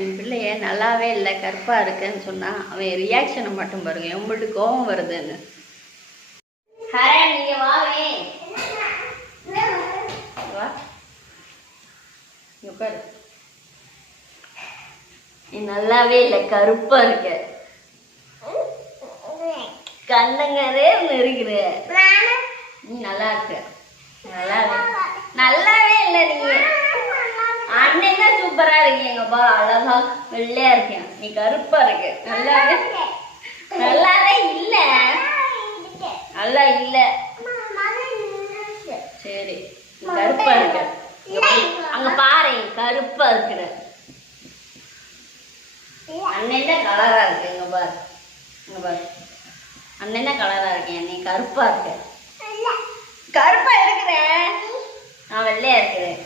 என் பிள்ளைய நல்லாவே இல்லை கருப்பா இருக்குன்னு சொன்னா அவன் ரியாக்ஷனை மட்டும் பாருங்க எம்பிட்டு கோபம் வருதுன்னு. ஹரே நீங்க வாவே. வா. இங்க நீ நல்லாவே இல்லை கருப்பா இருக்க. கண்ணங்கரே இருக்கிற நீ நல்லா இருக்க. நல்லா நல்லா தான் சூப்பரா இருக்கீங்க பா அழகா வெள்ளையா இருக்கேன் நீ கருப்பா இருக்க. நல்லாவே நல்லாவே இல்ல. நல்லா இல்ல. சரி. கருப்பா இருக்க. அங்க பாரு. கருப்பா இருக்கிற. அண்ணன் கலரா இருக்கு. இங்க பாரு. இங்க பாரு. அண்ணன் கலரா இருக்கேன் நீ கருப்பா இருக்க. கருப்பா இருக்கிற நான் வெள்ளையா இருக்கிறேன்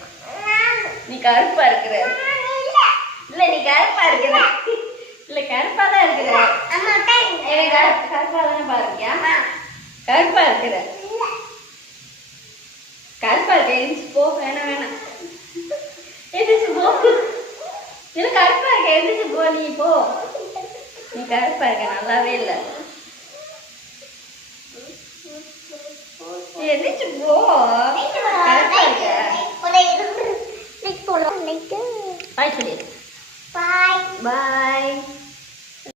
நீ கருப்பா இருக்கிற. இல்ல நீ கருப்பா இருக்கிற. இல்ல கருப்பா தான் இருக்கிற. கருப்பா தானே பாருக்கியா கருப்பா இருக்கிற. கருப்பா இருக்க எந்திரிச்சு போ. வேணாம் வேணாம். எந்திரிச்சு போ. இல்ல கருப்பா இருக்க எந்திரிச்சு போ. நீ போ. நீ கருப்பா இருக்க நல்லாவே இல்ல. எந்திரிச்சு போ. கருப்பா இருக்க. Bye, Sunil. Bye. Bye.